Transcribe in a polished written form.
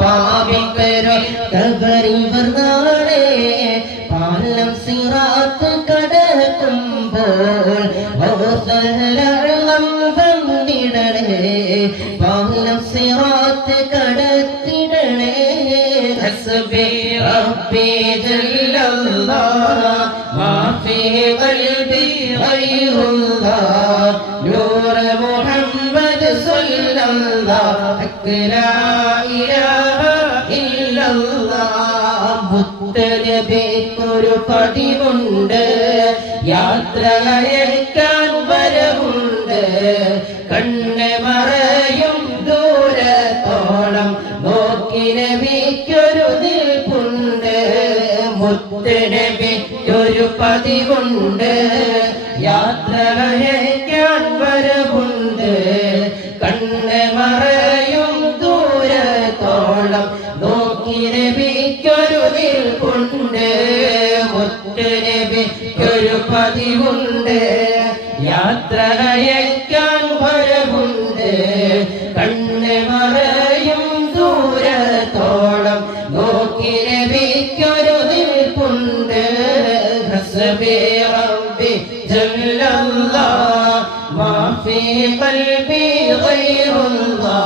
പാപിക്കരെ കബറിവർ നാളെ പാലം സിറാത്ത് കടക്കുമ്പോൾ വന്നിടണേ പാലം സിറാത്ത് കടത്തിടണേ ഹസ്ബി റബ്ബി ജല്ലല്ലാഹ് മാ ഫീ ഖൽബി ഗൈറുല്ലാഹ് നൂർ മുഹമ്മദ് സല്ലല്ലാഹു ലാ ഇലാഹ ഇല്ലല്ലാഹ് മുത്തനബിക്കൊരു പതിവുണ്ട് യാത്ര അയക്കാൻ വരവുണ്ട് കണ്ണ് മറയും ദൂരത്തോളം നോക്കി നബിക്കൊരു നിൽപ്പുണ്ട് മുത്തനബിക്കൊരു പതിവുണ്ട് യാത്ര അയക്കാൻ വരവുണ്ട് കണ്ണ് മറയും ദൂരത്തോളം നോക്കി നബിക്കൊരു നിൽപ്പുണ്ട് മുത്തനബിക്കൊരു പതിവുണ്ട് യാത്ര അയക്കാൻ വരവുണ്ട് കണ്ണ് മറയും ദൂരത്തോളം നോക്കി നബിക്കൊരു നിൽപ്പുണ്ട് ഹസ്ബി റബ്ബി ജല്ലല്ലാഹ് മാ ഫീ ഖൽബി ഗൈറുല്ലാഹ്